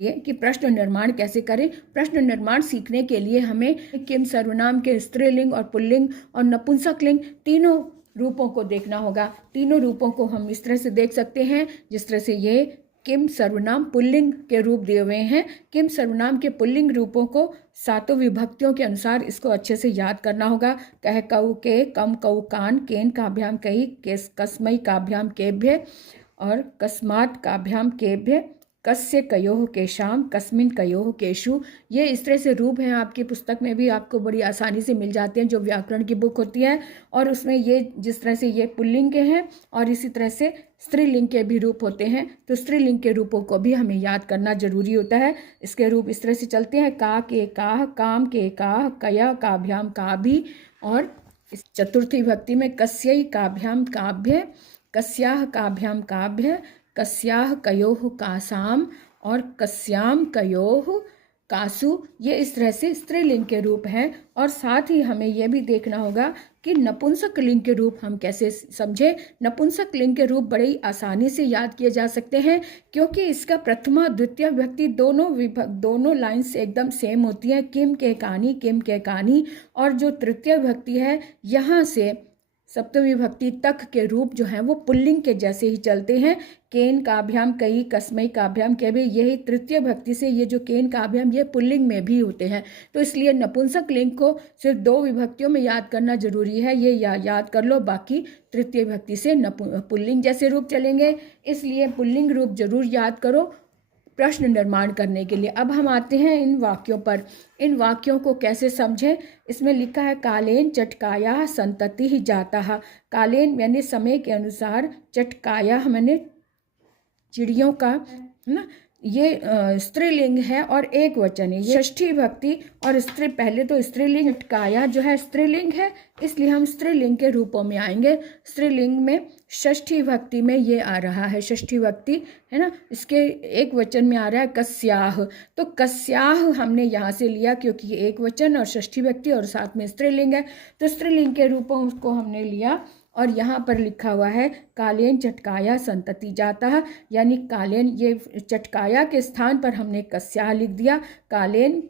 ये कि प्रश्न निर्माण कैसे करें। प्रश्न निर्माण सीखने के लिए हमें किम सर्वनाम के स्त्रीलिंग और पुल्लिंग और नपुंसकलिंग तीनों रूपों को देखना होगा। तीनों रूपों को हम इस तरह से देख सकते हैं जिस तरह से ये किम सर्वनाम पुल्लिंग के रूप दिए हुए हैं। किम सर्वनाम के पुल्लिंग रूपों को सातों विभक्तियों के अनुसार इसको अच्छे से याद करना होगा। कह कऊ के, कम कऊ कान, केन काभ्याम कही, कस्मई काभ्याम केभ्य और कस्मात काभ्याम केभ्य, कस्य कयोः केशाम, कस्मिन कयोः केशु। ये इस तरह से रूप हैं, आपकी पुस्तक में भी आपको बड़ी आसानी से मिल जाते हैं जो व्याकरण की बुक होती है। और उसमें ये जिस तरह से ये पुल्लिंग के हैं और इसी तरह से स्त्रीलिंग के भी रूप होते हैं, तो स्त्रीलिंग के रूपों को भी हमें याद करना जरूरी होता है। इसके रूप इस तरह से चलते हैं, का के काह, काम के काह, कया काभ्याम काभि, और इस चतुर्थी विभक्ति में कस्यै काभ्याम काभ्य, कस्याः काभ्याम काभ्य, कस्याः कयोः कासाम और कस्याम कयोः कासु। ये इस तरह से स्त्रीलिंग के रूप हैं। और साथ ही हमें यह भी देखना होगा कि नपुंसक लिंग के रूप हम कैसे समझें। नपुंसक लिंग के रूप बड़ी आसानी से याद किए जा सकते हैं क्योंकि इसका प्रथमा द्वितीय विभक्ति दोनों लाइन्स एकदम सेम होती हैं, किम के कानी, किम के कानी। और जो तृतीय विभक्ति है यहाँ से सप्तमी विभक्ति तक के रूप जो हैं वो पुल्लिंग के जैसे ही चलते हैं। केन काभ्याम कई, कस्मई काभ्याम के भी यही तृतीय विभक्ति से ये जो केन काभ्याम ये पुल्लिंग में भी होते हैं। तो इसलिए नपुंसक लिंग को सिर्फ दो विभक्तियों में याद करना जरूरी है। ये याद कर लो, बाकी तृतीय विभक्ति से पुल्लिंग जैसे रूप चलेंगे, इसलिए पुल्लिंग रूप जरूर याद करो प्रश्न निर्माण करने के लिए। अब हम आते हैं इन वाक्यों पर। इन वाक्यों को कैसे समझें। इसमें लिखा है कालेन चटकाया संतति ही जाता। कालेन यानी समय के अनुसार, चटकाया मैंने चिड़ियों का, है ना, ये स्त्रीलिंग है और एक वचन है, ये षष्ठी विभक्ति और स्त्री। पहले तो स्त्रीलिंग, चटकाया जो है स्त्रीलिंग है, इसलिए हम स्त्रीलिंग के रूपों में आएंगे। स्त्रीलिंग में षष्ठी विभक्ति में ये आ रहा है, षष्ठी विभक्ति है ना, इसके एक वचन में आ रहा है कस्याह। तो कस्याह हमने यहाँ से लिया क्योंकि ये एक वचन और षष्ठी विभक्ति और साथ में स्त्रीलिंग है, तो स्त्रीलिंग के रूपों को हमने लिया। और यहाँ पर लिखा हुआ है कालेन चटकाया संतति जाता, यानी कालेन ये चटकाया के स्थान पर हमने कस्याह लिख दिया। कालेन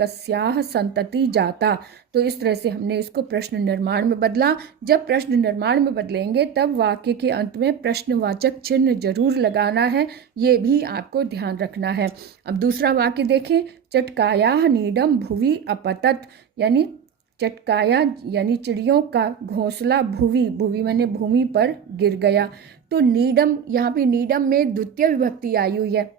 कस्याह संतति जाता। तो इस तरह से हमने इसको प्रश्न निर्माण में बदला। जब प्रश्न निर्माण में बदलेंगे तब वाक्य के अंत में प्रश्नवाचक चिन्ह जरूर लगाना है, ये भी आपको ध्यान रखना है। अब दूसरा वाक्य देखें, चटकाया नीडम भुवि अपतत, यानी चटकाया यानी चिड़ियों का घोंसला भुवि, भुवि मैंने भूमि पर गिर गया। तो नीडम, यहाँ पे नीडम में द्वितीय विभक्ति आई हुई है,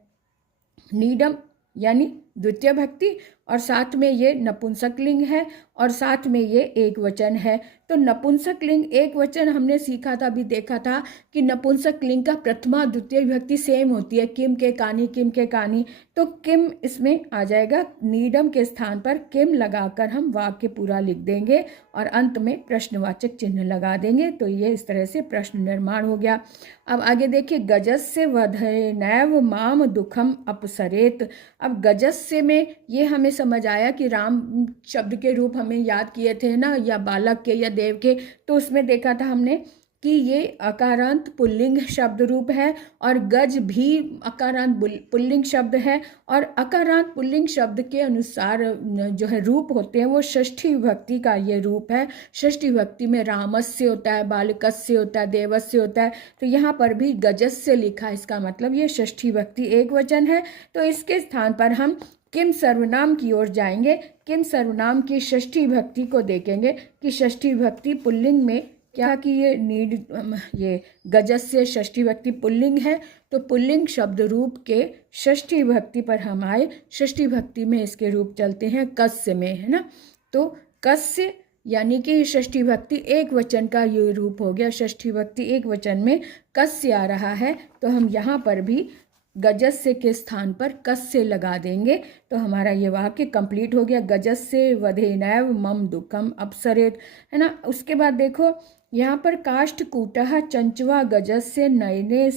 नीडम यानी द्वितीय विभक्ति और साथ में ये नपुंसक लिंग है और साथ में ये एक वचन है। तो नपुंसक लिंग एक वचन हमने सीखा था, अभी देखा था कि नपुंसक लिंग का प्रथमा द्वितीय विभक्ति सेम होती है, किम के कानी, किम के कानी। तो किम इसमें आ जाएगा, नीडम के स्थान पर किम लगाकर हम वाक्य पूरा लिख देंगे और अंत में प्रश्नवाचक चिन्ह लगा देंगे। तो ये इस तरह से प्रश्न निर्माण हो गया। अब आगे देखिए, गजस्य वधे नैव माम दुखम अपसरेत। अब गजस्य में ये हमें समझ आया कि राम शब्द के रूप हमें याद किए थे ना, या बालक के या देव के। तो उसमें देखा था हमने कि ये अकारांत पुल्लिंग शब्द रूप है और गज भी अकारांत पुल्लिंग शब्द है। और अकारांत पुल्लिंग शब्द के अनुसार जो है रूप होते हैं वो षष्ठी विभक्ति का ये रूप है। षष्ठी विभक्ति में रामस्य होता है, बालकस्य होता है, देवस्य होता है। तो यहाँ पर भी गजस्य लिखा है, इसका मतलब ये षष्ठी विभक्ति एक वचन है। तो इसके स्थान पर हम किम सर्वनाम की ओर जाएंगे। किम सर्वनाम की षष्ठी विभक्ति को देखेंगे कि षष्ठी विभक्ति पुल्लिंग में क्या कि ये गजस्य षष्ठी विभक्ति पुल्लिंग है। तो पुल्लिंग शब्द रूप के षष्ठी विभक्ति पर हम आए। षष्ठी विभक्ति में इसके रूप चलते हैं कस्य में, है ना। तो कस्य यानी कि षष्ठी विभक्ति एक वचन का ये रूप हो गया। षष्ठी विभक्ति एक वचन में कस्य आ रहा है, तो हम यहाँ पर भी गजस्य के स्थान पर कस्य लगा देंगे। तो हमारा ये वाक्य कंप्लीट हो गया, गजस्य वधे नैव मम दुखम अपसरेत, है ना। उसके बाद देखो यहाँ पर काष्ठकूटः चंचवा गजस्य नयने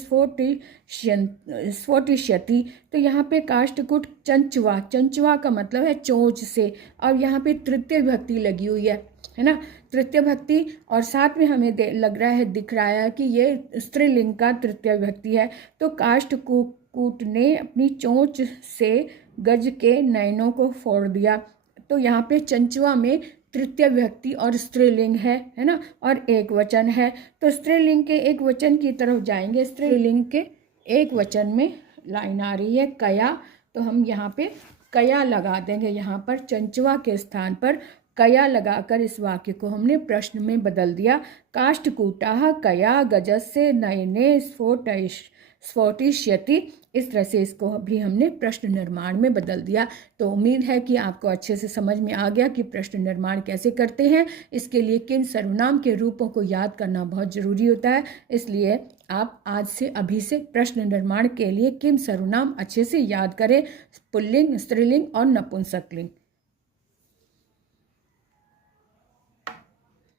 स्फोटिष्यति। तो यहाँ पे काष्ठकूट चंचवा, चंचवा का मतलब है चोंच से, और यहाँ पे तृतीय विभक्ति लगी हुई है ना, तृतीय विभक्ति। और साथ में हमें लग रहा है, दिख रहा है कि ये स्त्रीलिंग का तृतीय विभक्ति है। तो कूट ने अपनी चोंच से गज के नयनों को फोड़ दिया। तो यहाँ पे चंचुआ में तृतीय व्यक्ति और स्त्रीलिंग है ना, और एक वचन है। तो स्त्रीलिंग के एक वचन की तरफ जाएंगे। स्त्रीलिंग के एक वचन में लाइन आ रही है कया, तो हम यहाँ पे कया लगा देंगे। यहाँ पर चंचुआ के स्थान पर कया लगाकर इस वाक्य को हमने प्रश्न में बदल दिया। काष्ठकूटाः कया गजस्य नयने स्फोटिष्यति। इस तरह से इसको भी हमने प्रश्न निर्माण में बदल दिया। तो उम्मीद है कि आपको अच्छे से समझ में आ गया कि प्रश्न निर्माण कैसे करते हैं। इसके लिए किन सर्वनाम के रूपों को याद करना बहुत ज़रूरी होता है। इसलिए आप आज से अभी से प्रश्न निर्माण के लिए किम सर्वनाम अच्छे से याद करें, पुल्लिंग, स्त्रीलिंग और नपुंसकलिंग।